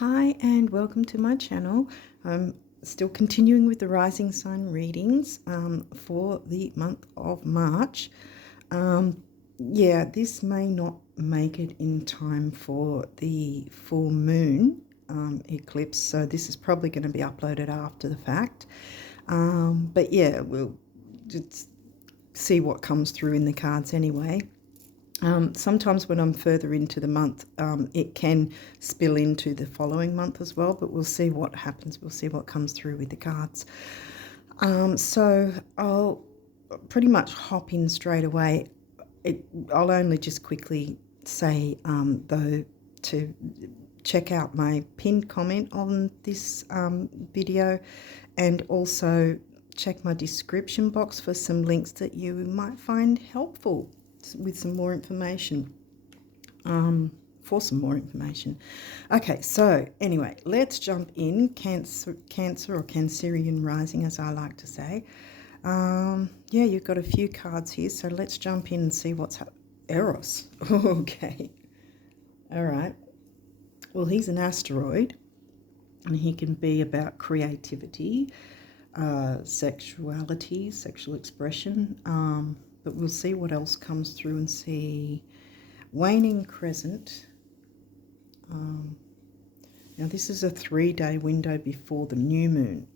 Hi and welcome to my channel. I'm still continuing with the rising sign readings for the month of March. Yeah, this may not make it in time for the full moon eclipse, so this is probably going to be uploaded after the fact. But yeah, we'll just see what comes through in the cards anyway. Sometimes when I'm further into the month, it can spill into the following month as well, but we'll see what happens. We'll see what comes through with the cards. So I'll pretty much hop in straight away. I'll only just quickly say, though, to check out my pinned comment on this video, and also check my description box for some links that you might find helpful with some more information, for some more information. Okay, so anyway, let's jump in. Cancer or Cancerian rising, as I like to say. Yeah, you've got a few cards here, so let's jump in and see what's happening. Eros. Okay. All right. Well, he's an asteroid, and he can be about creativity, sexuality, sexual expression, but we'll see what else comes through and see. Waning crescent. Now this is a 3-day window before the new moon.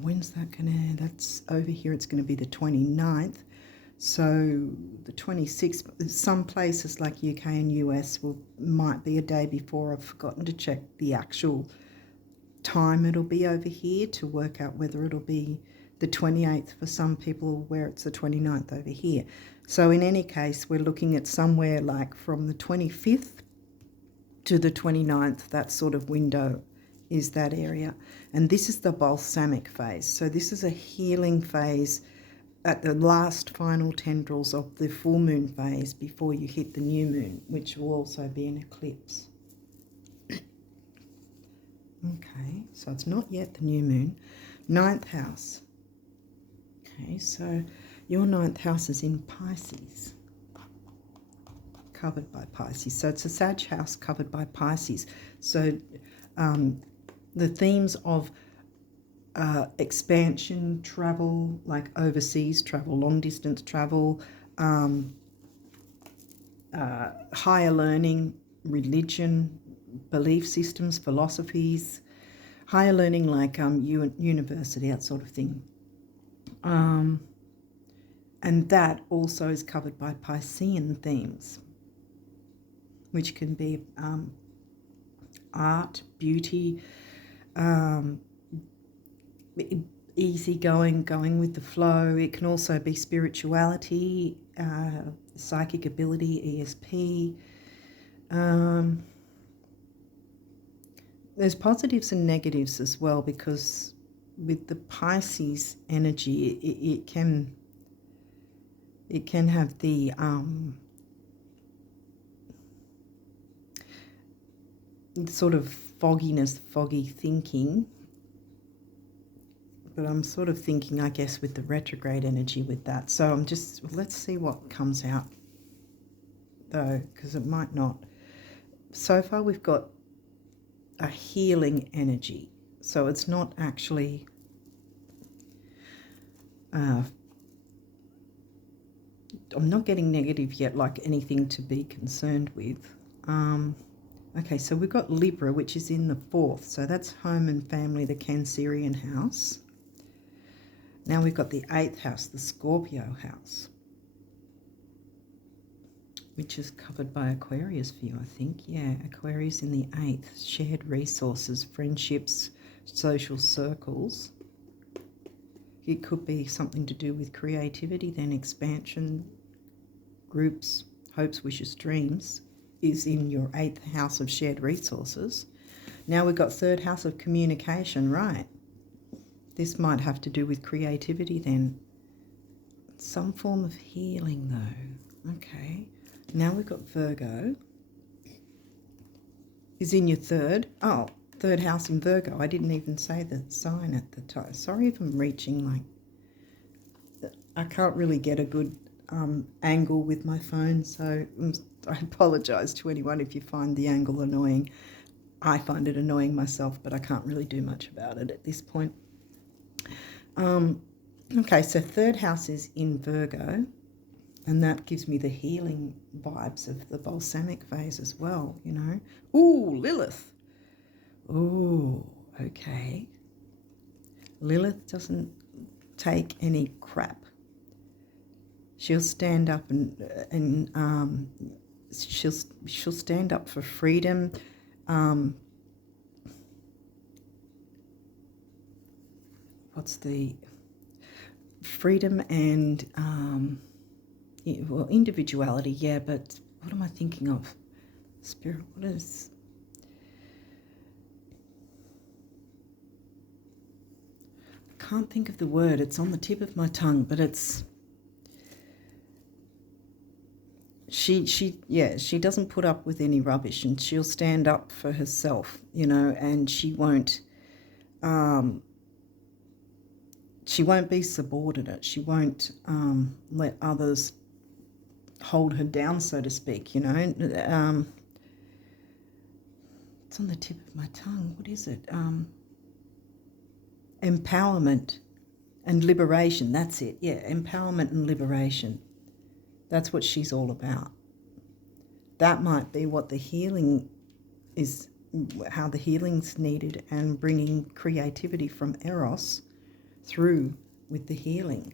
When's that gonna, that's over here, it's going to be the 29th. So the 26th, some places like UK and US might be a day before. I've forgotten to check the actual time it'll be over here to work out whether it'll be the 28th for some people, where it's the 29th over here. So in any case, we're looking at somewhere like from the 25th to the 29th, that sort of window is that area. And this is the balsamic phase. So this is a healing phase at the last final tendrils of the full moon phase before you hit the new moon, which will also be an eclipse. Okay, so it's not yet the new moon. 9th house. Okay, so your 9th house is in Pisces, covered by Pisces. So it's a Sag house covered by Pisces. So the themes of expansion, travel, like overseas travel, long distance travel, higher learning, religion, belief systems, philosophies, higher learning like university, that sort of thing. And that also is covered by Piscean themes, which can be art, beauty, easygoing, going with the flow. It can also be spirituality, psychic ability, ESP. There's positives and negatives as well, because with the Pisces energy, it can have the sort of fogginess, foggy thinking. But I'm sort of thinking, I guess, with the retrograde energy with that. So let's see what comes out, though, because it might not. So far we've got a healing energy. So it's not actually I'm not getting negative yet, like anything to be concerned with. Okay, so we've got Libra, which is in the 4th. So that's home and family, the Cancerian house. Now we've got the 8th house, the Scorpio house, which is covered by Aquarius for you, I think. Yeah, Aquarius in the 8th. Shared resources, friendships, social circles. It could be something to do with creativity, then expansion, groups, hopes, wishes, dreams is in your 8th house of shared resources. Now we've got 3rd house of communication, right? This might have to do with creativity then. Some form of healing though. Okay. Now we've got Virgo. Is in your 3rd. Oh, 3rd house in Virgo. I didn't even say the sign at the time. Sorry if I'm reaching like... I can't really get a good angle with my phone, so I apologise to anyone if you find the angle annoying. I find it annoying myself, but I can't really do much about it at this point. Okay, so third house is in Virgo, and that gives me the healing vibes of the balsamic phase as well, you know. Ooh, Lilith. Ooh, okay. Lilith doesn't take any crap. She'll stand up and she'll stand up for freedom. What's the freedom and well, individuality, yeah, but what am I thinking of? Spirit, what is... I can't think of the word. It's on the tip of my tongue, but it's... She doesn't put up with any rubbish, and she'll stand up for herself, you know, and she won't be subordinate. She won't let others hold her down, so to speak, you know. It's on the tip of my tongue. What is it? Empowerment and liberation. That's it. Yeah, empowerment and liberation. That's what she's all about. That might be what the healing is, how the healing's needed, and bringing creativity from Eros through with the healing.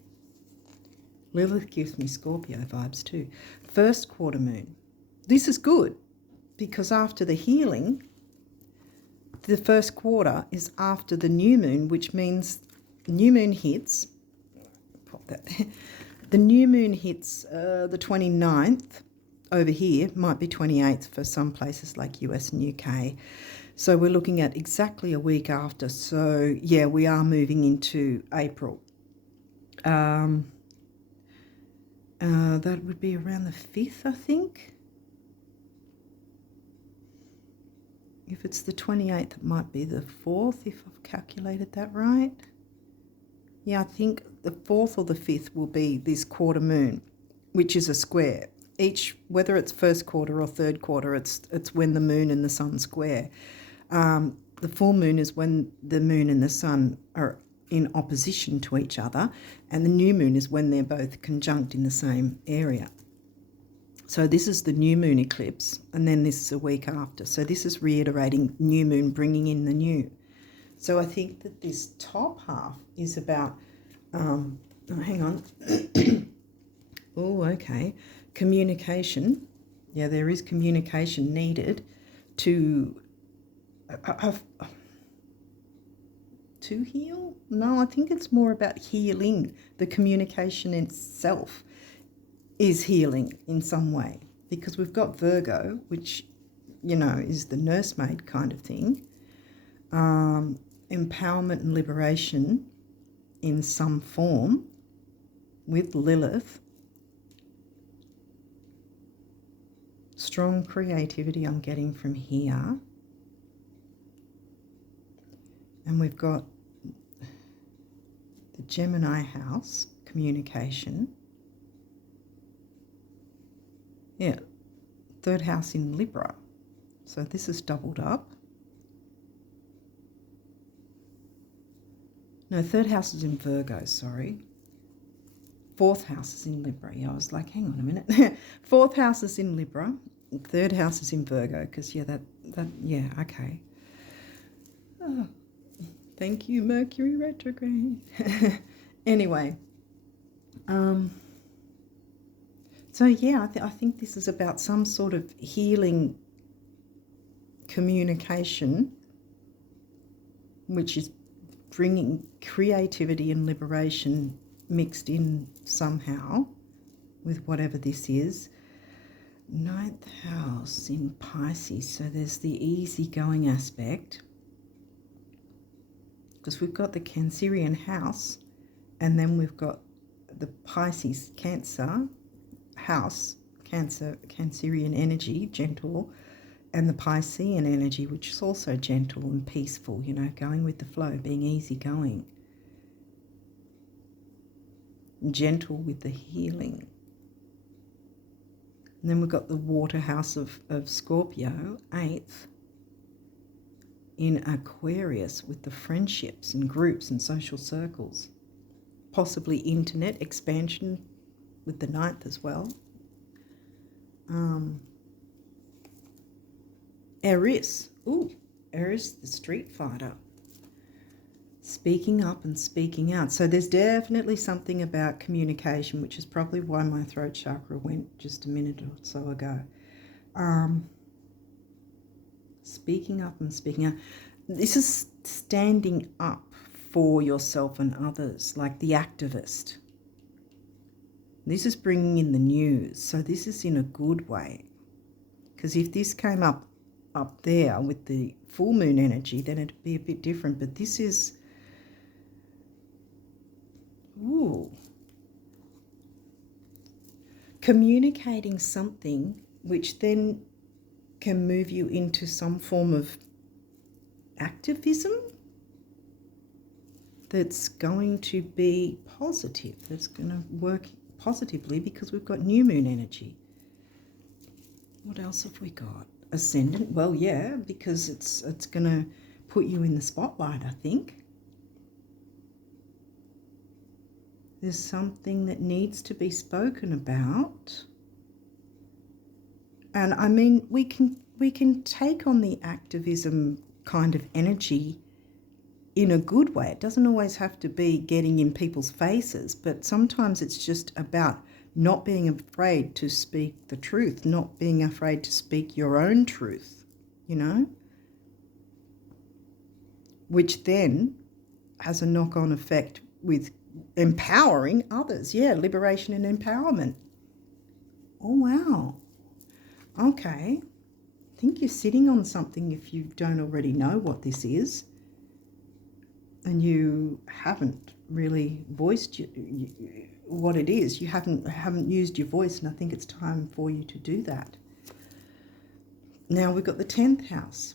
Lilith gives me Scorpio vibes too. First quarter moon. This is good because after the healing, the first quarter is after the new moon, which means new moon hits. Pop that there. The new moon hits the 29th over here, might be 28th for some places like US and UK. So we're looking at exactly a week after. So yeah, we are moving into April. That would be around the 5th, I think. If it's the 28th, it might be the 4th, if I've calculated that right. Yeah, I think the 4th or the 5th will be this quarter moon, which is a square. Whether it's first quarter or third quarter, it's when the moon and the sun square. The full moon is when the moon and the sun are in opposition to each other, and the new moon is when they're both conjunct in the same area. So this is the new moon eclipse, and then this is a week after. So this is reiterating new moon, bringing in the new. So I think that this top half is about, oh, hang on. Oh, okay. Communication. Yeah, there is communication needed to heal? No, I think it's more about healing. The communication itself is healing in some way, because we've got Virgo, which, you know, is the nursemaid kind of thing. Empowerment and liberation in some form with Lilith. Strong creativity I'm getting from here. And we've got the Gemini house, communication. Yeah, third house in Libra. So this is doubled up. No, third house is in Virgo, sorry. Fourth house is in Libra. Yeah, I was like, hang on a minute. Fourth house is in Libra. Third house is in Virgo, because, yeah, yeah, okay. Oh, thank you, Mercury retrograde. Anyway. So, yeah, I think this is about some sort of healing communication, which is bringing creativity and liberation mixed in somehow with whatever this is. Ninth house in Pisces, so there's the easygoing aspect, because we've got the Cancerian house, and then we've got the Pisces Cancer house, Cancerian energy, gentle, and the Piscean energy, which is also gentle and peaceful, you know, going with the flow, being easygoing, gentle with the healing. And then we've got the water house of Scorpio, 8th, in Aquarius with the friendships and groups and social circles. Possibly internet expansion with the 9th as well. Eris. Ooh, Eris, the street fighter. Speaking up and speaking out. So there's definitely something about communication, which is probably why my throat chakra went just a minute or so ago. Speaking up and speaking out. This is standing up for yourself and others, like the activist. This is bringing in the news. So this is in a good way. Because if this came up there with the full moon energy, then it'd be a bit different. But this is, communicating something which then can move you into some form of activism that's going to be positive, that's going to work positively, because we've got new moon energy. What else have we got? Ascendant. Well, yeah, because it's going to put you in the spotlight, I think. There's something that needs to be spoken about. And I mean, we can take on the activism kind of energy in a good way. It doesn't always have to be getting in people's faces, but sometimes it's just about not being afraid to speak the truth, not being afraid to speak your own truth, you know, which then has a knock-on effect with empowering others. Yeah, liberation and empowerment. Oh, wow. Okay. I think you're sitting on something if you don't already know what this is, and you haven't really voiced what it is. You haven't used your voice, and I think it's time for you to do that. Now we've got the 10th house,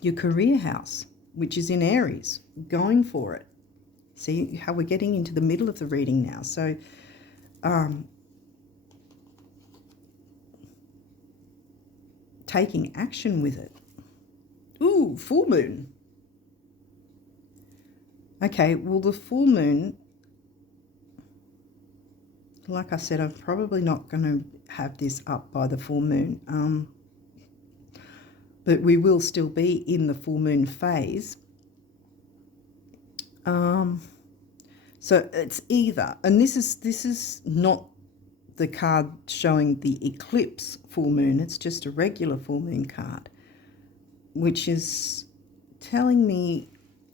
your career house, which is in Aries, going for it. See how we're getting into the middle of the reading now. So taking action with it. Ooh, full moon. Okay, well, the full moon, like I said, I'm probably not going to have this up by the full moon, but we will still be in the full moon phase. So it's either, and this is not the card showing the eclipse full moon, it's just a regular full moon card, which is telling me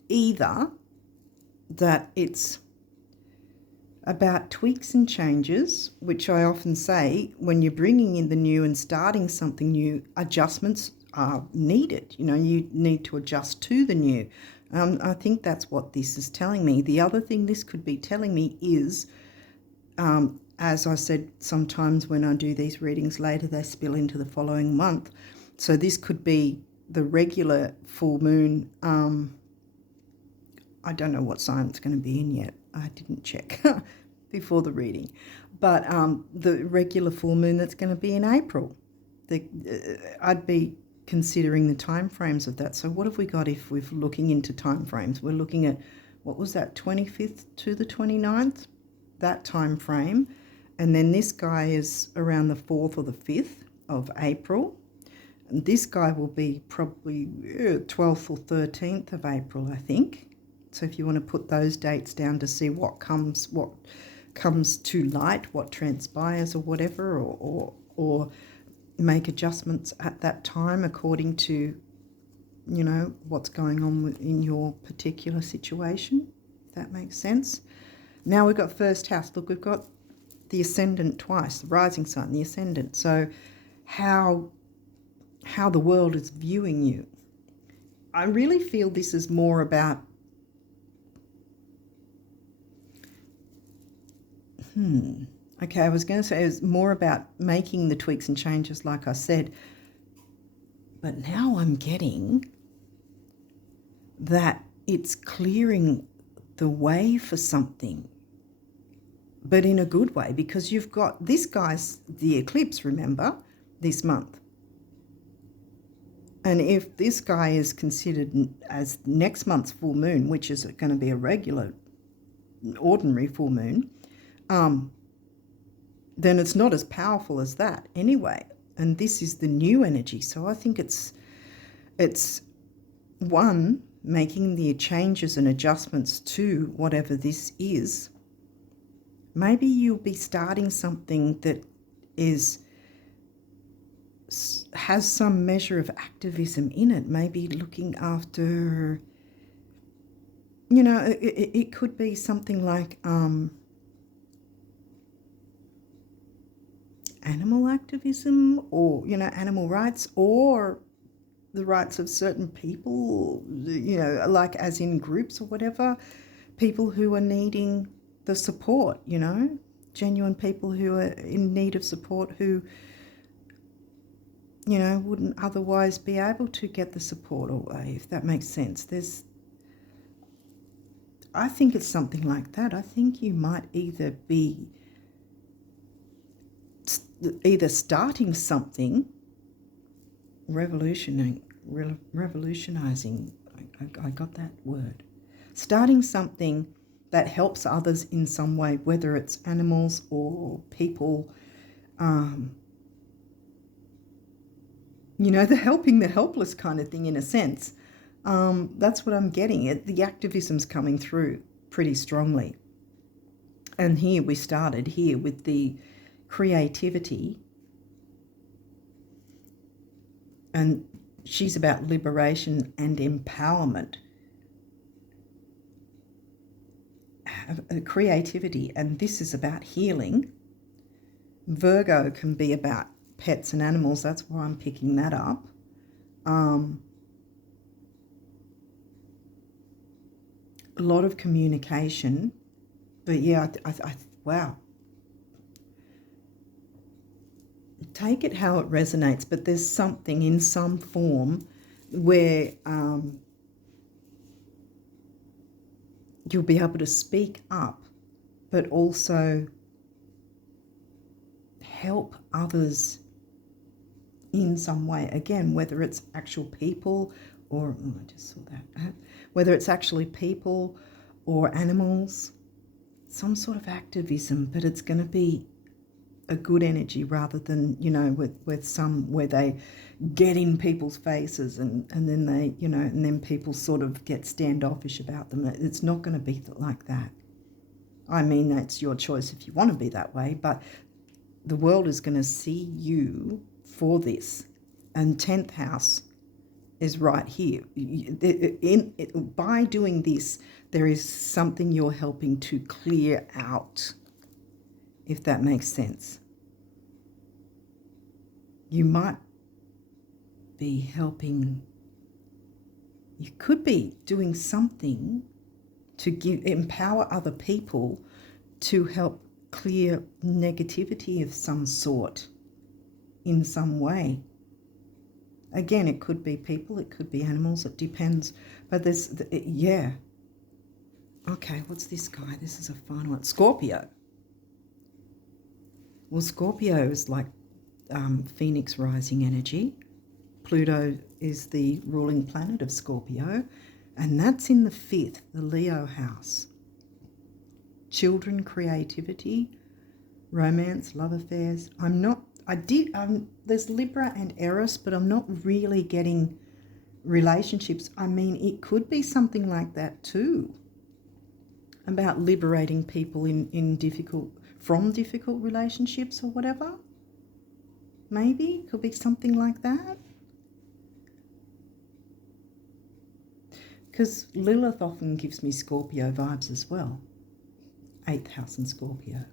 either that it's about tweaks and changes, which I often say when you're bringing in the new and starting something new, adjustments are needed. You know, you need to adjust to the new. I think that's what this is telling me. The other thing this could be telling me is, as I said, sometimes when I do these readings later, they spill into the following month. So this could be the regular full moon. I don't know what sign it's going to be in yet. I didn't check before the reading. But the regular full moon that's going to be in April. I'd be considering the time frames of that. So what have we got if we're looking into time frames? We're looking at, what was that, 25th to the 29th? That time frame. And then this guy is around the 4th or the 5th of April. And this guy will be probably 12th or 13th of April, I think. So if you want to put those dates down to see what comes to light, what transpires or whatever, or make adjustments at that time according to, you know, what's going on in your particular situation, if that makes sense. Now we've got first house. Look, we've got the ascendant twice, the rising sign, the ascendant. So how the world is viewing you. I really feel this is more about okay, I was going to say it was more about making the tweaks and changes, like I said. But now I'm getting that it's clearing the way for something, but in a good way, because you've got this guy's the eclipse, remember, this month. And if this guy is considered as next month's full moon, which is going to be a regular, ordinary full moon, then it's not as powerful as that anyway. And this is the new energy. So I think it's one, making the changes and adjustments to whatever this is. Maybe you'll be starting something that has some measure of activism in it. Maybe looking after, it could be something like animal activism, or animal rights, or the rights of certain people, like as in groups or whatever, people who are needing the support, genuine people who are in need of support, who wouldn't otherwise be able to get the support, or if that makes sense. I think it's something like that. I think you might either be starting something, revolutionizing, I got that word, starting something that helps others in some way, whether it's animals or people, the helping the helpless kind of thing, in a sense. That's what I'm getting. The activism's coming through pretty strongly. And here we started here with the creativity, and she's about liberation and empowerment. Creativity, and this is about healing. Virgo can be about pets and animals. That's why I'm picking that up. A lot of communication, but yeah, wow. Take it how it resonates, but there's something in some form where you'll be able to speak up, but also help others in some way. Again, whether it's actual people or, I just saw that, whether it's actually people or animals, some sort of activism, but it's going to be a good energy rather than, with some where they get in people's faces and then they, and then people sort of get standoffish about them. It's not going to be like that. I mean, that's your choice if you want to be that way, but the world is going to see you for this. And 10th house is right here. By doing this, there is something you're helping to clear out, if that makes sense. You might be helping, you could be doing something to empower other people to help clear negativity of some sort in some way. Again, it could be people, it could be animals, it depends. But yeah. Okay, what's this guy? This is a fun one. Scorpio. Well, Scorpio is like Phoenix rising energy. Pluto is the ruling planet of Scorpio, and that's in the 5th, the Leo house. Children, creativity, romance, love affairs. There's Libra and Eros, but I'm not really getting relationships. I mean, it could be something like that too, about liberating people from difficult relationships or whatever. Maybe could be something like that. Because Lilith often gives me Scorpio vibes as well. 8th house in Scorpio.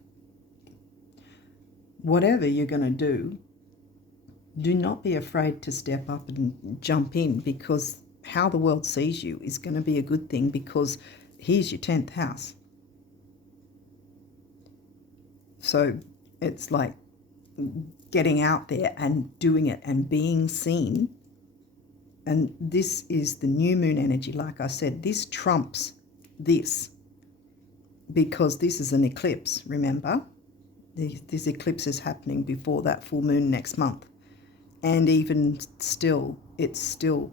Whatever you're going to do not be afraid to step up and jump in, because how the world sees you is going to be a good thing, because here's your 10th house. So it's like getting out there and doing it and being seen. And this is the new moon energy. Like I said, this trumps this, because this is an eclipse, remember? This eclipse is happening before that full moon next month. And even still, it's still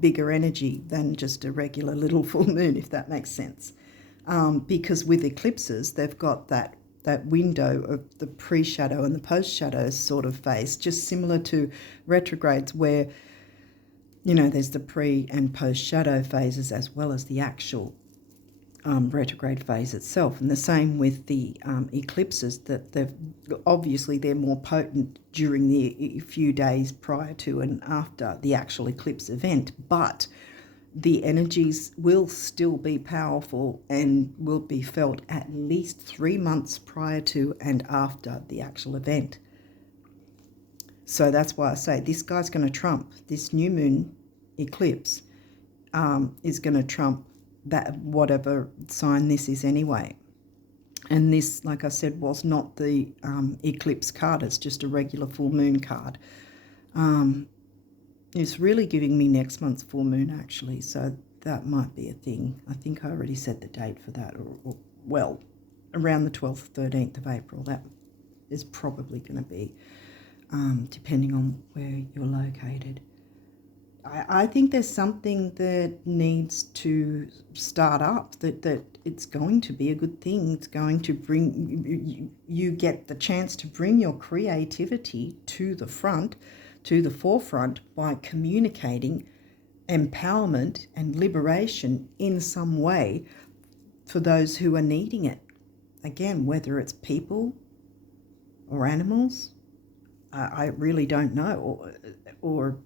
bigger energy than just a regular little full moon, if that makes sense. Because with eclipses, they've got that window of the pre-shadow and the post-shadow sort of phase, just similar to retrogrades where, there's the pre and post-shadow phases as well as the actual retrograde phase itself. And the same with the eclipses, that they're more potent during the few days prior to and after the actual eclipse event, but the energies will still be powerful and will be felt at least 3 months prior to and after the actual event. So that's why I say this guy's going to trump, this new moon eclipse is going to trump that, whatever sign this is anyway. And this, like I said, was not the eclipse card. It's just a regular full moon card. It's really giving me next month's full moon, actually, so that might be a thing. I think I already set the date for that, or well, around the 12th, 13th of April. That is probably going to be, depending on where you're located. I think there's something that needs to start up, that it's going to be a good thing. It's going to bring, you get the chance to bring your creativity to the forefront by communicating empowerment and liberation in some way for those who are needing it. Again, whether it's people or animals, I really don't know, or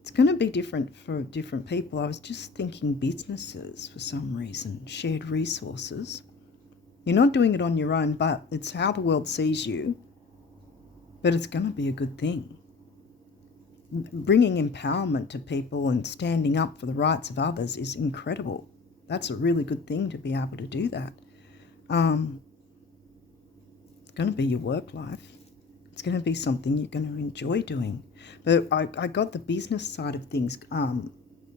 it's going to be different for different people. I was just thinking businesses for some reason, shared resources. You're not doing it on your own, but it's how the world sees you. But it's going to be a good thing. Bringing empowerment to people and standing up for the rights of others is incredible. That's a really good thing to be able to do that. It's going to be your work life. It's going to be something you're going to enjoy doing. But I got the business side of things,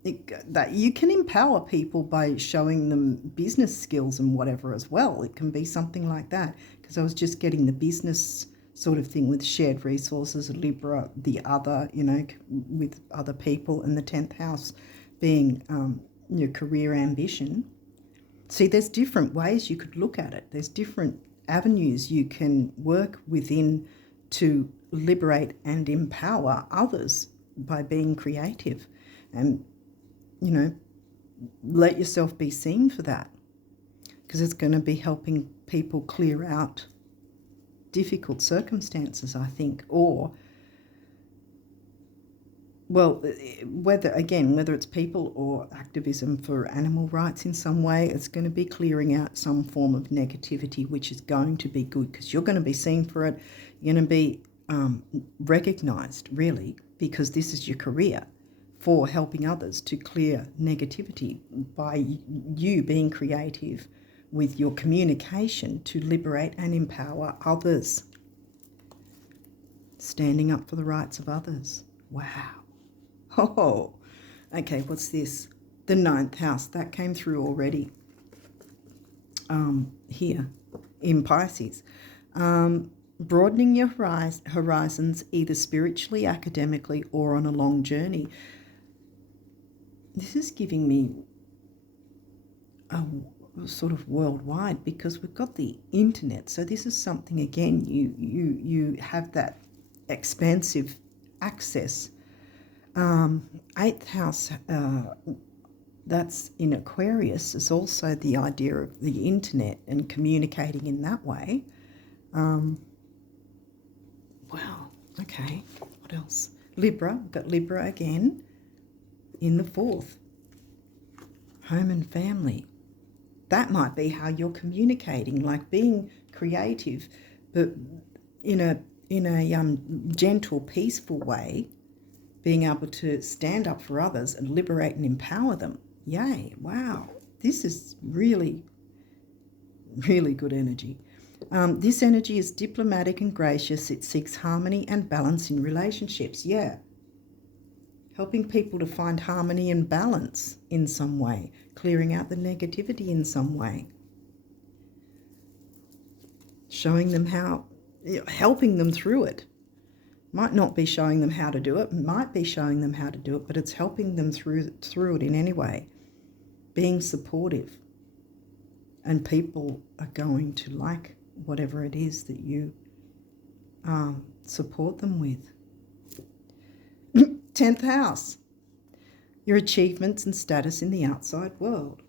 that you can empower people by showing them business skills and whatever as well. It can be something like that, because I was just getting the business sort of thing with shared resources, Libra, the other, with other people, and the 10th house being your career ambition. See, there's different ways you could look at it. There's different avenues you can work within to liberate and empower others by being creative, and let yourself be seen for that, because it's going to be helping people clear out difficult circumstances, I think, or whether it's people or activism for animal rights in some way, it's going to be clearing out some form of negativity, which is going to be good, because you're going to be seen for it. You're going to be recognised, really, because this is your career, for helping others to clear negativity by you being creative with your communication to liberate and empower others. Standing up for the rights of others. Wow. Oh, okay, what's this? The 9th house. That came through already here in Pisces. Broadening your horizons, either spiritually, academically, or on a long journey. This is giving me a sort of worldwide, because we've got the internet. So this is something, again, you have that expansive access. 8th house, that's in Aquarius, is also the idea of the internet and communicating in that way. Wow, okay, what else? Libra, got Libra again in the 4th. Home and family. That might be how you're communicating, like being creative, but in a gentle, peaceful way, being able to stand up for others and liberate and empower them. Yay, wow. This is really, really good energy. This energy is diplomatic and gracious. It seeks harmony and balance in relationships. Yeah. Helping people to find harmony and balance in some way. Clearing out the negativity in some way. Showing them how, helping them through it. Might not be showing them how to do it, might be showing them how to do it, but it's helping them through it in any way. Being supportive. And people are going to like whatever it is that you support them with. 10th house. Your achievements and status in the outside world.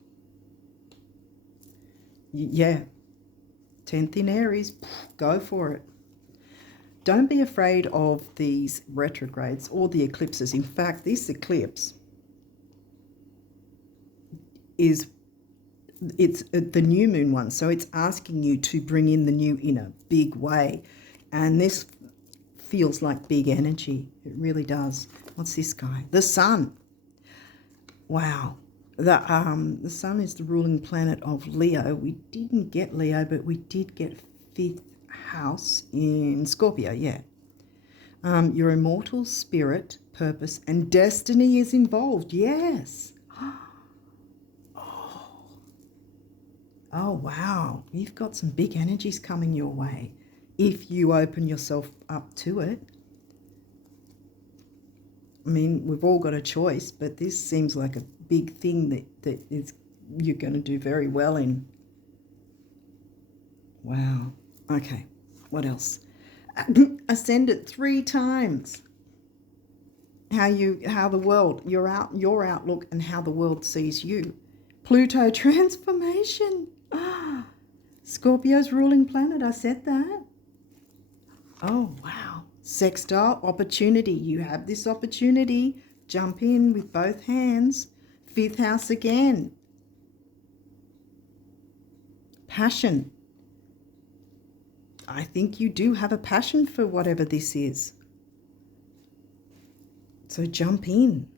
Yeah. 10th in Aries. Go for it. Don't be afraid of these retrogrades or the eclipses. In fact, this eclipse it's the new moon one, so it's asking you to bring in the new in a big way, and this feels like big energy. It really does. What's this guy? The sun. Wow. The sun is the ruling planet of Leo. We didn't get Leo, but we did get 5th house in Scorpio. Yeah. Your immortal spirit, purpose, and destiny is involved. Yes. Oh, wow. You've got some big energies coming your way if you open yourself up to it. I mean, we've all got a choice, but this seems like a big thing that you're going to do very well in. Wow. Okay. What else? Ascendant 3 times. How the world, your outlook and how the world sees you. Pluto transformation. Scorpio's ruling planet, I said that. Oh, wow. Sextile, opportunity. You have this opportunity. Jump in with both hands. 5th house again. Passion. I think you do have a passion for whatever this is. So jump in.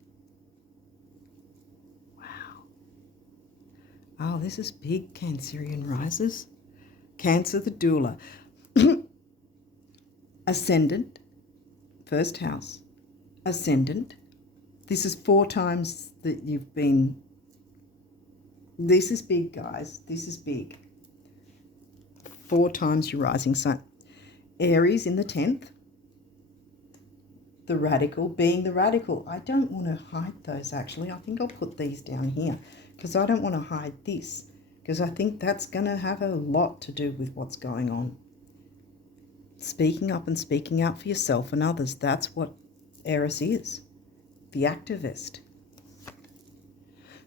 Oh, this is big, Cancerian risers. Cancer, the doula. Ascendant, 1st house. Ascendant. This is 4 times that you've been. This is big, guys. This is big. 4 times your rising sun. Aries in the 10th. The radical, being the radical. I don't want to hide those, actually. I think I'll put these down here because I don't want to hide this, because I think that's going to have a lot to do with what's going on. Speaking up and speaking out for yourself and others, that's what Aries is, the activist.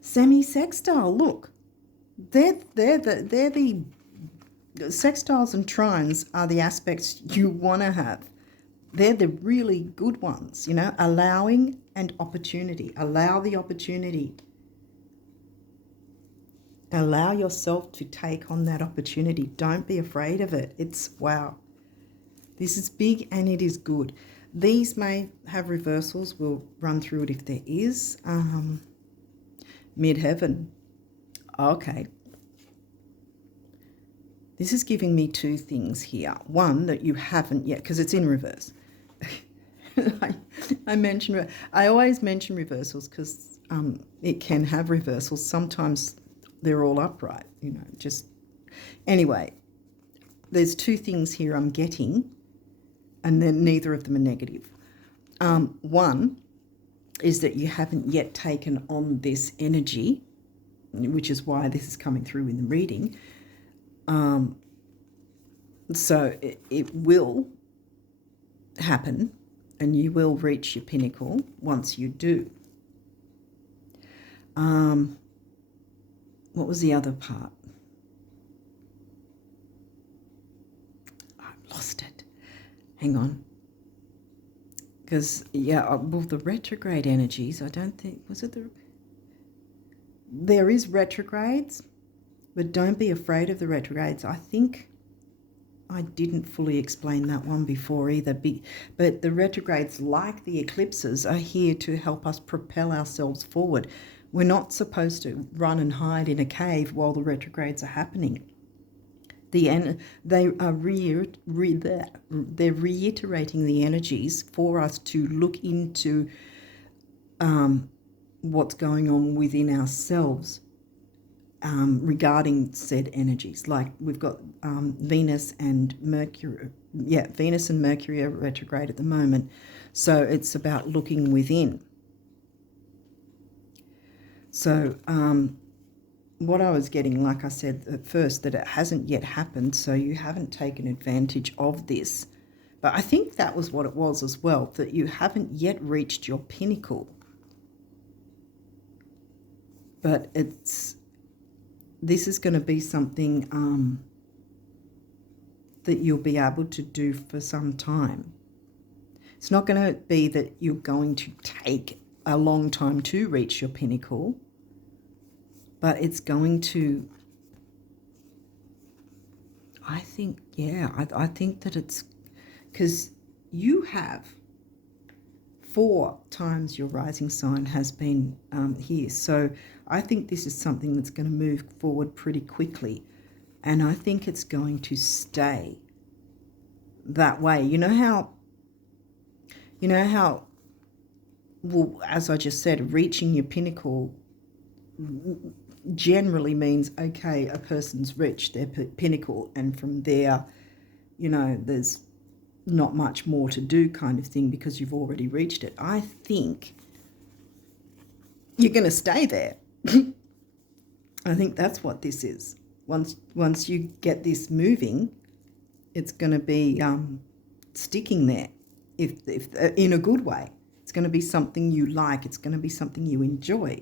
Semi-sextile, look, they're the sextiles and trines are the aspects you want to have. They're the really good ones, you know, allowing and opportunity. Allow the opportunity. Allow yourself to take on that opportunity. Don't be afraid of it. It's, wow. This is big and it is good. These may have reversals. We'll run through it if there is. Midheaven. Okay. This is giving me 2 things here. One, that you haven't yet, because it's in reverse. I always mention reversals because it can have reversals. Sometimes they're all upright, you know, just... Anyway, there's 2 things here I'm getting, and then neither of them are negative. One is that you haven't yet taken on this energy, which is why this is coming through in the reading. So it will happen, and you will reach your pinnacle once you do. What was the other part? I've lost it. Hang on. Because, yeah, well, the retrograde energies, I don't think, was it the... There is retrogrades, but don't be afraid of the retrogrades. I think I didn't fully explain that one before either. But the retrogrades, like the eclipses, are here to help us propel ourselves forward. We're not supposed to run and hide in a cave while the retrogrades are happening. They are they're reiterating the energies for us to look into what's going on within ourselves regarding said energies. Like we've got Venus and Mercury, yeah, Venus and Mercury are retrograde at the moment. So it's about looking within. So what I was getting, like I said at first, that it hasn't yet happened, so you haven't taken advantage of this. But I think that was what it was as well, that you haven't yet reached your pinnacle. But this is going to be something that you'll be able to do for some time. It's not going to be that you're going to take a long time to reach your pinnacle, but it's going to, I think, yeah, I think that it's because you have 4 times your rising sign has been here. So I think this is something that's going to move forward pretty quickly. And I think it's going to stay that way. You know how, well, as I just said, reaching your pinnacle generally means, okay, a person's reached their pinnacle, and from there, there's not much more to do kind of thing because you've already reached it. I think you're going to stay there. I think that's what this is. Once you get this moving, it's going to be sticking there, if in a good way. It's going to be something you like. It's going to be something you enjoy.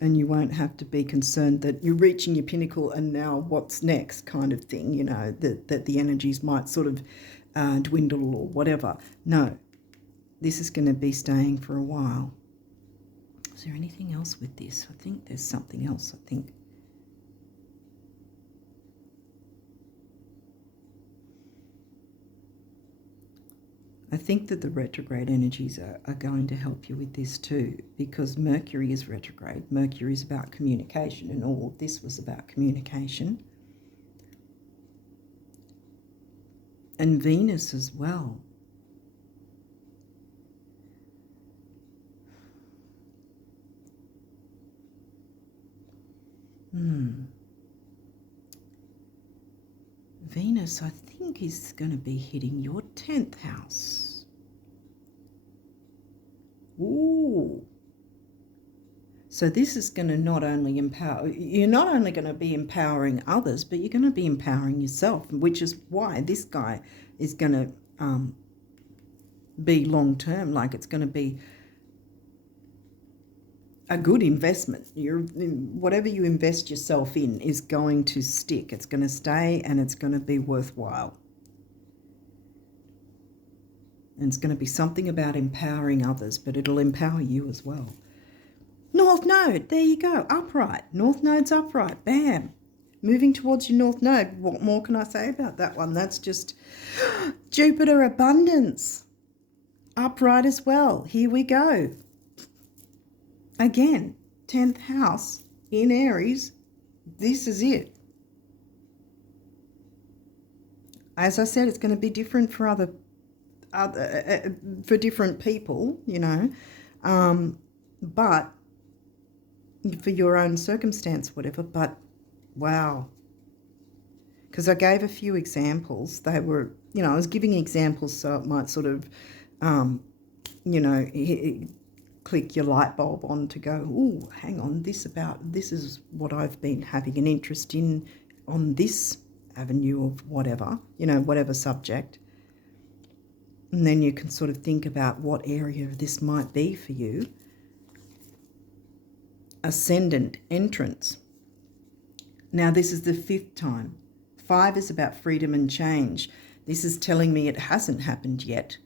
And you won't have to be concerned that you're reaching your pinnacle and now what's next kind of thing, that the energies might sort of dwindle or whatever. No, this is going to be staying for a while. Is there anything else with this? I think there's something else, I think that the retrograde energies are going to help you with this too, because Mercury is retrograde. Mercury is about communication, and all of this was about communication. And Venus as well. Venus, I think, is going to be hitting your 10th house. Ooh. So this is going to not only empower, you're not only going to be empowering others, but you're going to be empowering yourself, which is why this guy is going to be long-term. Like, it's going to be a good investment. Whatever you invest yourself in is going to stick. It's going to stay, and it's going to be worthwhile. And it's going to be something about empowering others, but it'll empower you as well. North Node, there you go, upright. North Node's upright, bam. Moving towards your North Node. What more can I say about that one? That's just Jupiter abundance. Upright as well. Here we go. Again, 10th house in Aries. This is it. As I said, it's going to be different for for different people, but for your own circumstance, whatever. But wow, because I gave a few examples. They were, I was giving examples so it might sort of, click your light bulb on to go, oh, hang on, this is what I've been having an interest in on this avenue of whatever, whatever subject. And then you can sort of think about what area this might be for you. Ascendant entrance. Now, this is the 5th time. 5 is about freedom and change. This is telling me it hasn't happened yet,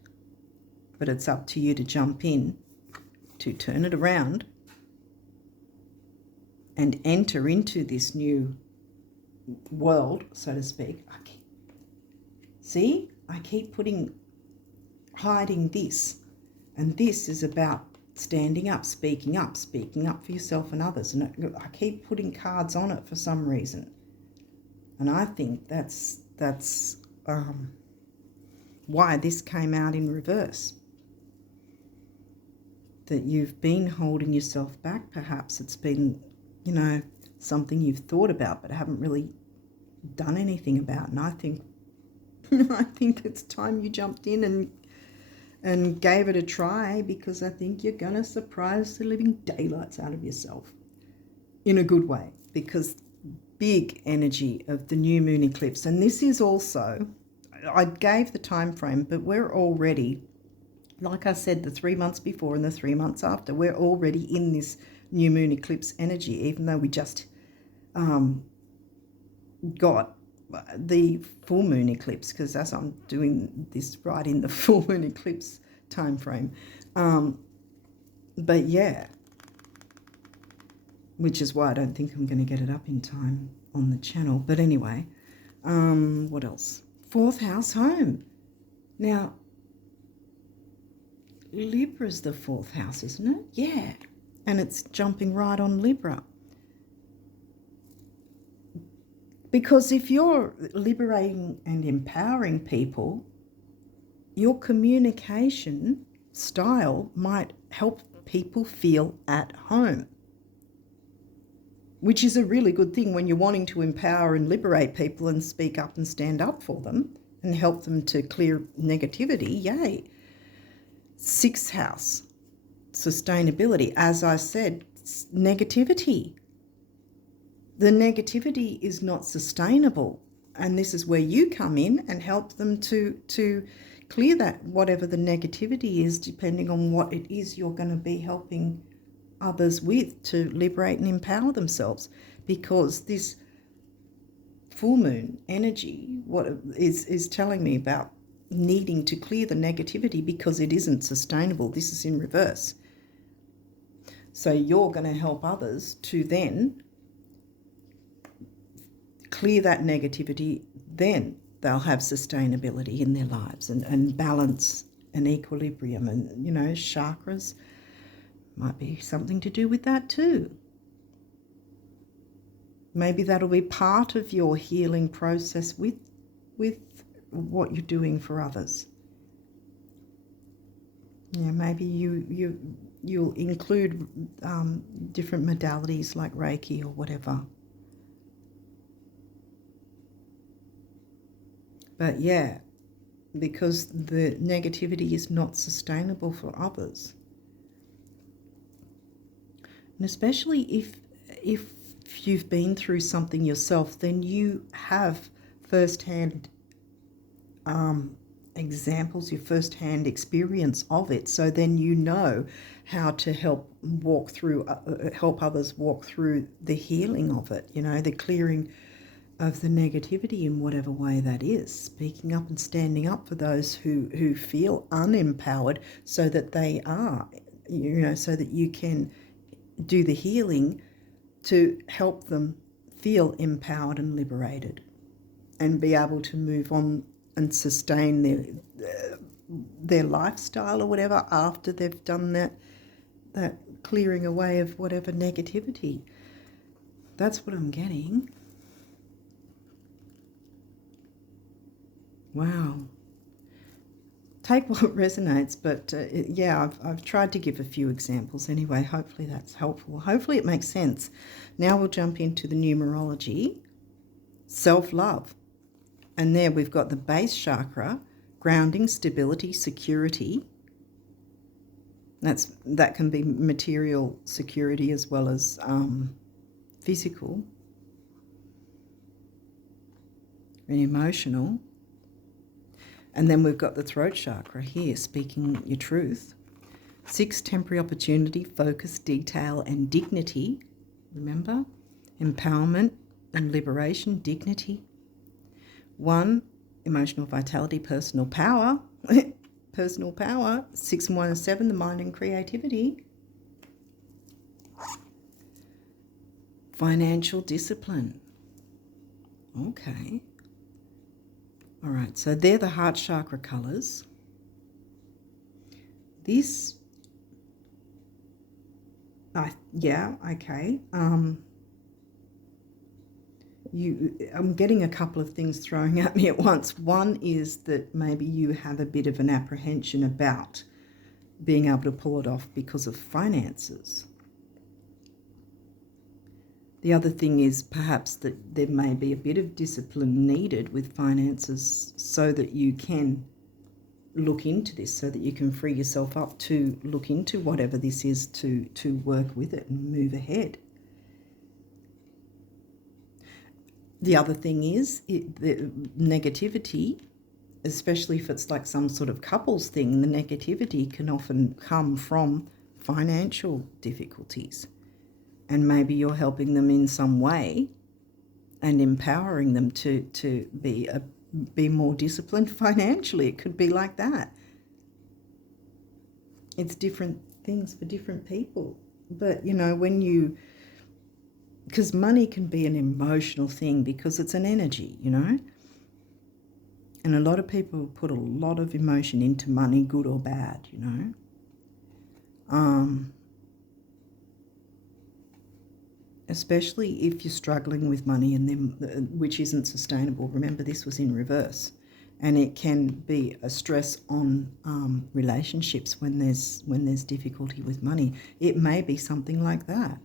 but it's up to you to jump in, to turn it around and enter into this new world, so to speak. I keep hiding this, and this is about standing up, speaking up for yourself and others, and I keep putting cards on it for some reason, and I think that's why this came out in reverse. That you've been holding yourself back, perhaps. It's been, something you've thought about but haven't really done anything about. And I think I think it's time you jumped in and gave it a try, because I think you're going to surprise the living daylights out of yourself in a good way, because big energy of the new moon eclipse. And this is also, I gave the time frame, but we're already, like I said, the 3 months before and the 3 months after, we're already in this new moon eclipse energy, even though we just got the full moon eclipse, because as I'm doing this right in the full moon eclipse time frame. But yeah, which is why I don't think I'm going to get it up in time on the channel. But anyway, what else? 4th house home. Now, Libra's the 4th house, isn't it? Yeah. And it's jumping right on Libra. Because if you're liberating and empowering people, your communication style might help people feel at home, which is a really good thing when you're wanting to empower and liberate people and speak up and stand up for them and help them to clear negativity. Yay. 6th house, sustainability. As I said, negativity. The negativity is not sustainable, and this is where you come in and help them to clear that, whatever the negativity is, depending on what it is you're going to be helping others with to liberate and empower themselves. Because this full moon energy, what is telling me about needing to clear the negativity, because it isn't sustainable. This is in reverse. So you're going to help others to then clear that negativity, then they'll have sustainability in their lives and balance and equilibrium. And, you know, chakras might be something to do with that too. Maybe that'll be part of your healing process with what you're doing for others. Yeah, maybe you'll include different modalities like Reiki or whatever. But yeah, because the negativity is not sustainable for others. And especially if you've been through something yourself, then you have first-hand examples, your first-hand experience of it. So then you know how to help others walk through the healing of it, you know, the clearing of the negativity in whatever way that is, speaking up and standing up for those who feel unempowered, so that they are, you know, so that you can do the healing to help them feel empowered and liberated and be able to move on and sustain their lifestyle or whatever after they've done that clearing away of whatever negativity. That's what I'm getting. Wow. Take what resonates, but yeah, I've tried to give a few examples anyway. Hopefully that's helpful. Hopefully it makes sense. Now we'll jump into the numerology. Self-love. And there we've got the base chakra, grounding, stability, security. That can be material security as well as physical and emotional. And then we've got the throat chakra here, speaking your truth. 6, temporary opportunity, focus, detail, and dignity. Remember? Empowerment and liberation, dignity. 1, emotional vitality, personal power. Personal power. 6 and 1 and 7, the mind and creativity. Financial discipline. Okay. All right, so they're the heart chakra colours. This, yeah, okay. I'm getting a couple of things throwing at me at once. One is that maybe you have a bit of an apprehension about being able to pull it off because of finances. The other thing is perhaps that there may be a bit of discipline needed with finances so that you can look into this, so that you can free yourself up to look into whatever this is, to work with it and move ahead. The other thing is the negativity, especially if it's like some sort of couples thing, the negativity can often come from financial difficulties. And maybe you're helping them in some way and empowering them to be more disciplined financially. It could be like that. It's different things for different people. But, you know, because money can be an emotional thing because it's an energy, you know. And a lot of people put a lot of emotion into money, good or bad, you know. Especially if you're struggling with money and then which isn't sustainable. Remember, this was in reverse, and it can be a stress on relationships when there's difficulty with money. It may be something like that,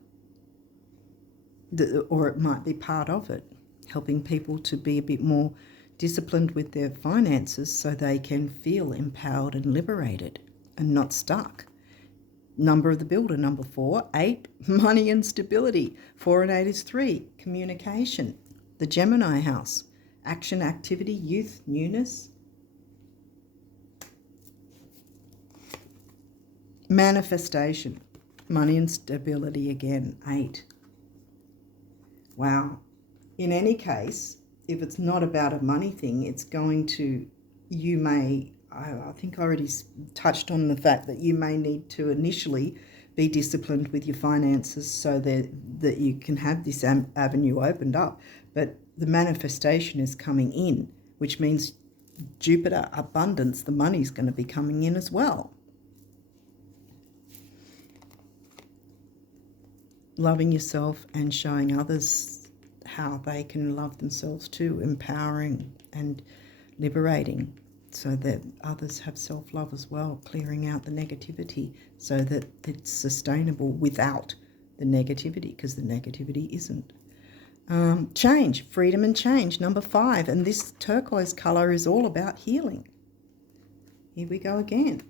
or it might be part of it, helping people to be a bit more disciplined with their finances so they can feel empowered and liberated and not stuck. Number of the builder, number 4, 8, money and stability. 4 and 8 is 3, communication. The Gemini house, action, activity, youth, newness. Manifestation, money and stability again, 8. Wow. In any case, if it's not about a money thing, it's going to, you may, I think I already touched on the fact that you may need to initially be disciplined with your finances so that you can have this avenue opened up. But the manifestation is coming in, which means Jupiter, abundance, the money's going to be coming in as well. Loving yourself and showing others how they can love themselves too, empowering and liberating, so that others have self-love as well, clearing out the negativity so that it's sustainable without the negativity, because the negativity isn't. Change, freedom and change, number 5. And this turquoise colour is all about healing. Here we go again.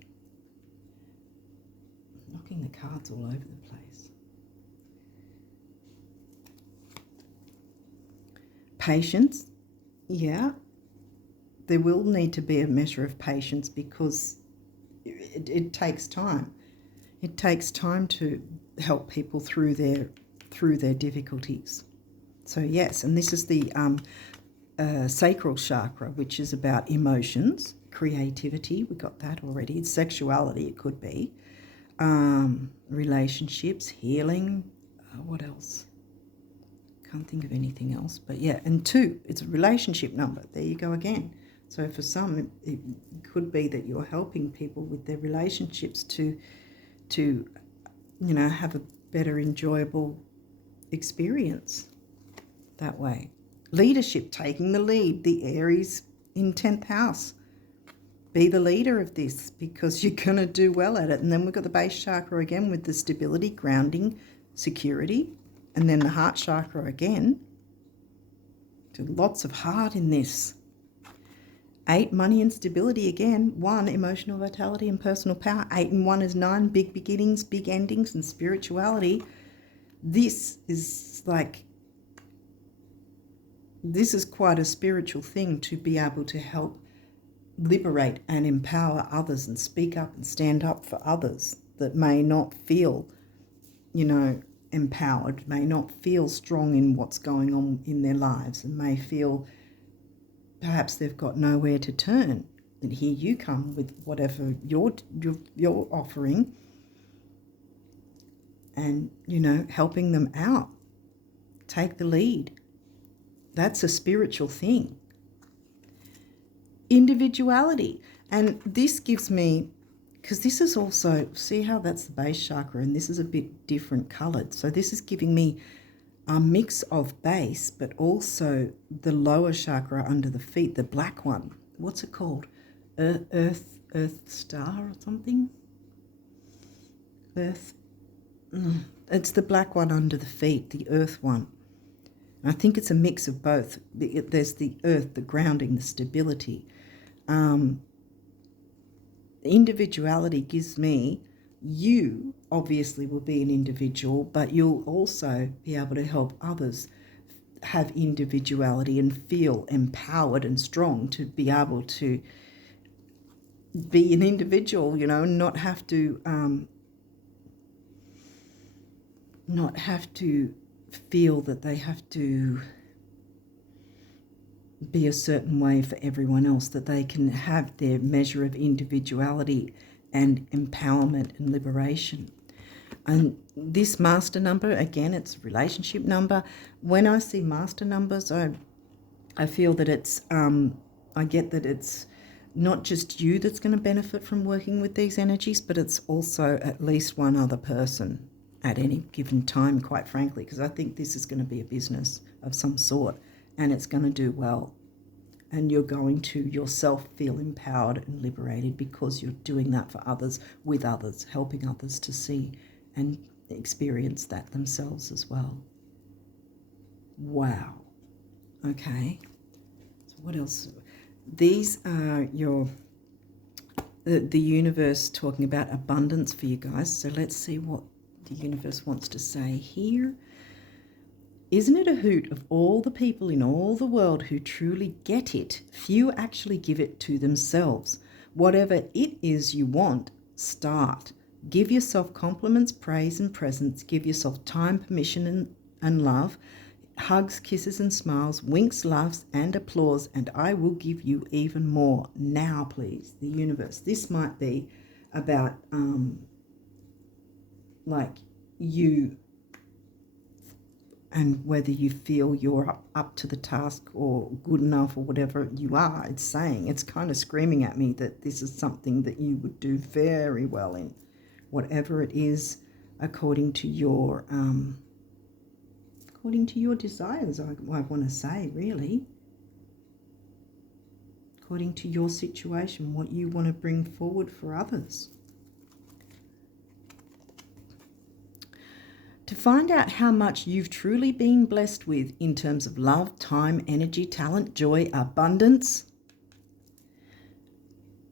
Knocking the cards all over the place. Patience, yeah. There will need to be a measure of patience because it takes time. It takes time to help people through their difficulties. So yes, and this is the sacral chakra, which is about emotions, creativity. We got that already. It's sexuality. It could be relationships, healing. What else? Can't think of anything else. But yeah, and 2, it's a relationship number. There you go again. So for some, it could be that you're helping people with their relationships to you know, have a better, enjoyable experience that way. Leadership, taking the lead, the Aries in 10th house. Be the leader of this because you're going to do well at it. And then we've got the base chakra again with the stability, grounding, security. And then the heart chakra again. So lots of heart in this. 8, money and stability again. 1, emotional vitality and personal power. 8 and 1 is 9, big beginnings, big endings and spirituality. This is quite a spiritual thing, to be able to help liberate and empower others and speak up and stand up for others that may not feel, you know, empowered, may not feel strong in what's going on in their lives, and may feel perhaps they've got nowhere to turn. And here you come with whatever you're offering and, you know, helping them out. Take the lead. That's a spiritual thing. Individuality. And this gives me, because this is also, see how that's the base chakra and this is a bit different coloured. So this is giving me a mix of base, but also the lower chakra under the feet, the black one. What's it called? Earth star or something? Earth. It's the black one under the feet, the earth one. I think it's a mix of both. There's the earth, the grounding, the stability. Individuality gives me, you obviously will be an individual, but you'll also be able to help others have individuality and feel empowered and strong to be able to be an individual, and not have to feel that they have to be a certain way for everyone else, that they can have their measure of individuality and empowerment and liberation. And this master number, again, it's a relationship number. When I see master numbers, I feel that it's, I get that it's not just you that's going to benefit from working with these energies, but it's also at least one other person at any given time, quite frankly, because I think this is going to be a business of some sort and it's going to do well. And you're going to yourself feel empowered and liberated because you're doing that for others, with others, helping others to see and experience that themselves as well. Wow. Okay. So what else? These are the universe talking about abundance for you guys. So let's see what the universe wants to say here. Isn't it a hoot of all the people in all the world who truly get it? Few actually give it to themselves. Whatever it is you want, start. Give yourself compliments, praise and presents. Give yourself time, permission and love. Hugs, kisses and smiles, winks, laughs and applause, and I will give you even more. Now, please, the universe. This might be about like you and whether you feel you're up to the task or good enough or whatever you are. It's saying, it's kind of screaming at me that this is something that you would do very well in, whatever it is, according to your desires, I want to say, really. According to your situation, what you want to bring forward for others. To find out how much you've truly been blessed with in terms of love, time, energy, talent, joy, abundance,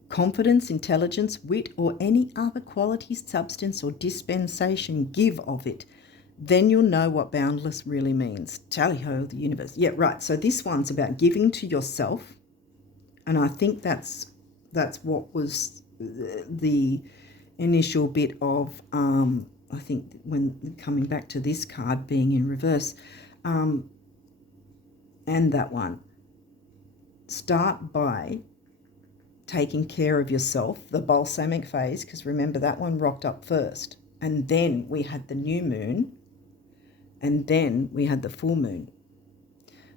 confidence, intelligence, wit, or any other quality, substance, or dispensation, give of it. Then you'll know what boundless really means. Tally-ho, the universe. Yeah, right. So this one's about giving to yourself. And I think that's what was the initial bit of, I think, when coming back to this card being in reverse, and that one. Start by taking care of yourself, the balsamic phase, because remember that one rocked up first. And then we had the new moon, and then we had the full moon.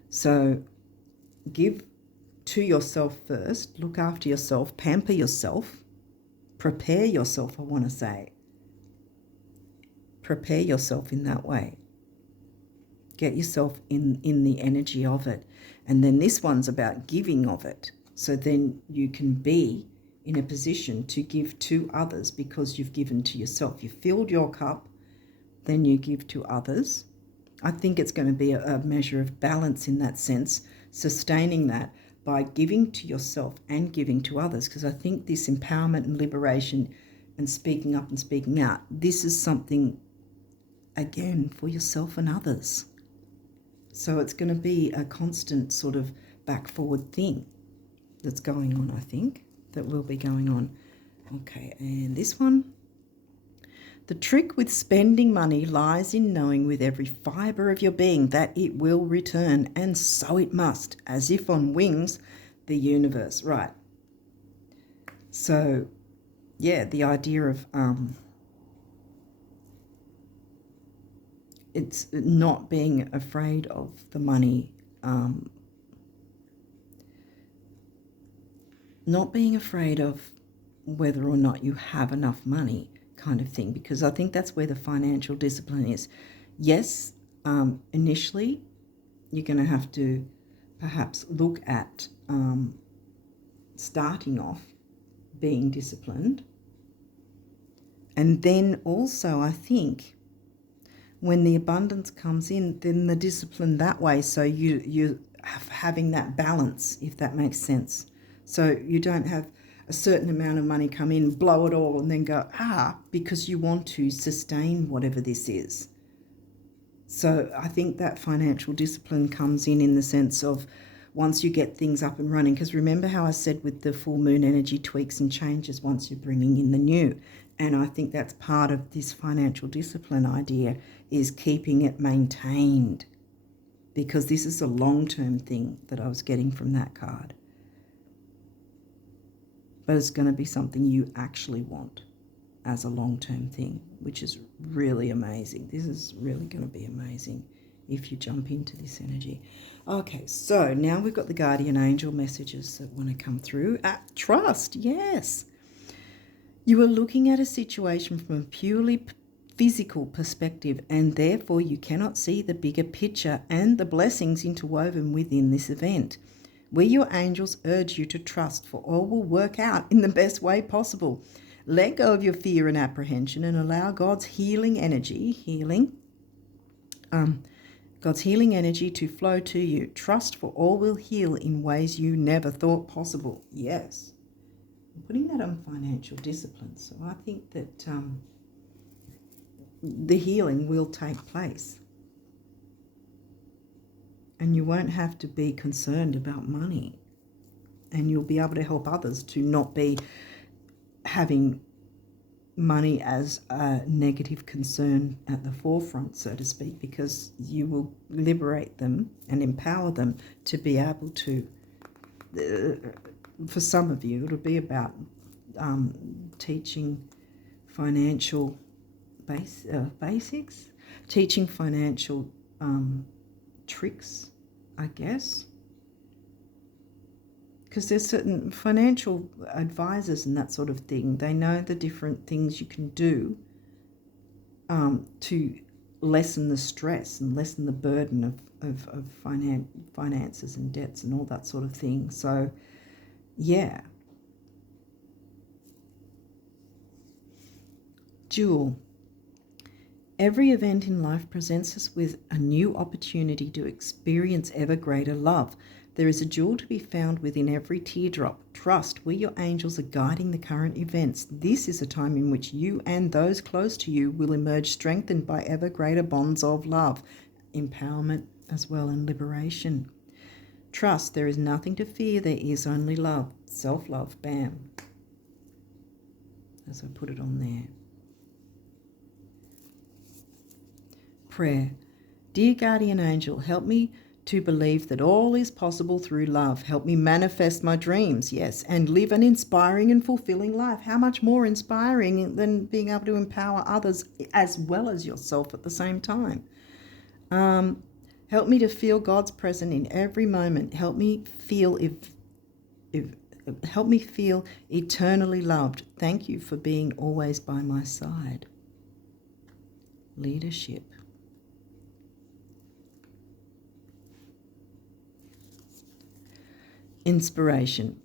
So give to yourself first, look after yourself, pamper yourself, prepare yourself, I want to say. Prepare yourself in that way. Get yourself in the energy of it. And then this one's about giving of it. So then you can be in a position to give to others because you've given to yourself. You filled your cup, then you give to others. I think it's going to be a measure of balance in that sense, sustaining that by giving to yourself and giving to others, because I think this empowerment and liberation and speaking up and speaking out, this is something, again, for yourself and others. So it's going to be a constant sort of back-forward thing that's going on, I think, that will be going on. Okay, and this one. The trick with spending money lies in knowing with every fibre of your being that it will return, and so it must, as if on wings, the universe. Right. So, yeah, the idea of it's not being afraid of the money, not being afraid of whether or not you have enough money, kind of thing, because I think that's where the financial discipline is. Yes, initially you're going to have to perhaps look at starting off being disciplined, and then also I think when the abundance comes in, then the discipline that way, so you having that balance, if that makes sense. So you don't have a certain amount of money come in, blow it all, and then go, because you want to sustain whatever this is. So I think that financial discipline comes in the sense of once you get things up and running, because remember how I said with the full moon energy tweaks and changes once you're bringing in the new. And I think that's part of this financial discipline idea, is keeping it maintained, because this is a long-term thing that I was getting from that card. But it's going to be something you actually want as a long-term thing, which is really amazing. This is really going to be amazing if you jump into this energy. Okay, so now we've got the guardian angel messages that want to come through. Trust, yes. You are looking at a situation from a purely physical perspective, and therefore you cannot see the bigger picture and the blessings interwoven within this event. We, your angels, urge you to trust, for all will work out in the best way possible. Let go of your fear and apprehension and allow God's healing energy, God's healing energy to flow to you. Trust, for all will heal in ways you never thought possible. Yes. I'm putting that on financial discipline. So I think that the healing will take place. And you won't have to be concerned about money. And you'll be able to help others to not be having money as a negative concern at the forefront, so to speak, because you will liberate them and empower them to be able to, for some of you, it'll be about teaching financial basics, teaching financial tricks, I guess, because there's certain financial advisors and that sort of thing. They know the different things you can do to lessen the stress and lessen the burden of finances and debts and all that sort of thing. So, yeah. Jewel. Every event in life presents us with a new opportunity to experience ever greater love. There is a jewel to be found within every teardrop. Trust, we, your angels, are guiding the current events. This is a time in which you and those close to you will emerge strengthened by ever greater bonds of love, empowerment as well, and liberation. Trust, there is nothing to fear, there is only love. Self-love, bam. As I put it on there. Prayer. Dear guardian angel, help me to believe that all is possible through love. Help me manifest my dreams, yes, and live an inspiring and fulfilling life. How much more inspiring than being able to empower others as well as yourself at the same time? Help me to feel God's presence in every moment. Help me feel help me feel eternally loved. Thank you for being always by my side. Leadership. Inspiration.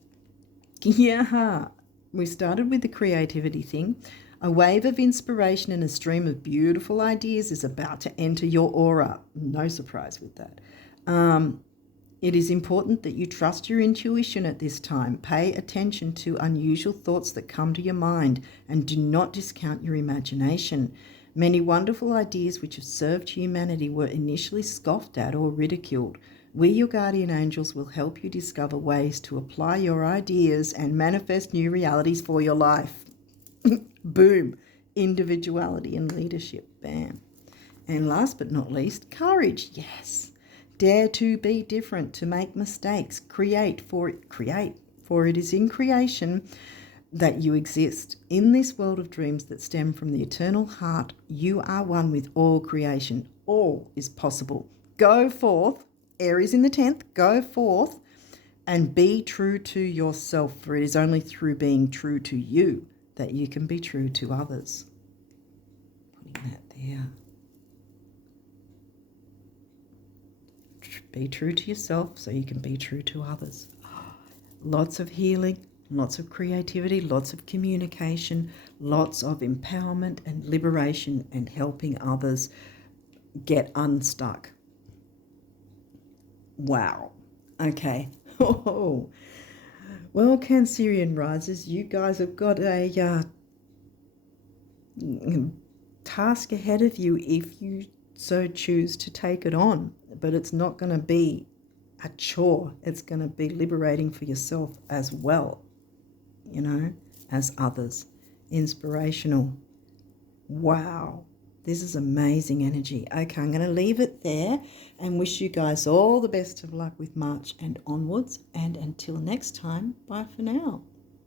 Yeah, we started with the creativity thing. A wave of inspiration and a stream of beautiful ideas is about to enter your aura. No surprise with that. It is important that you trust your intuition at this time. Pay attention to unusual thoughts that come to your mind and do not discount your imagination. Many wonderful ideas which have served humanity were initially scoffed at or ridiculed. We, your guardian angels, will help you discover ways to apply your ideas and manifest new realities for your life. Boom. Individuality and leadership. Bam. And last but not least, courage. Yes. Dare to be different, to make mistakes. Create, for it is in creation that you exist. In this world of dreams that stem from the eternal heart, you are one with all creation. All is possible. Go forth. Aries in the 10th, go forth and be true to yourself, for it is only through being true to you that you can be true to others. Putting that there. Be true to yourself so you can be true to others. Lots of healing, lots of creativity, lots of communication, lots of empowerment and liberation and helping others get unstuck. Wow. Okay. Oh. Well, Cancerian risers, you guys have got a task ahead of you if you so choose to take it on. But it's not going to be a chore. It's going to be liberating for yourself as well, you know, as others. Inspirational. Wow. This is amazing energy. Okay, I'm going to leave it there and wish you guys all the best of luck with March and onwards. And until next time, bye for now.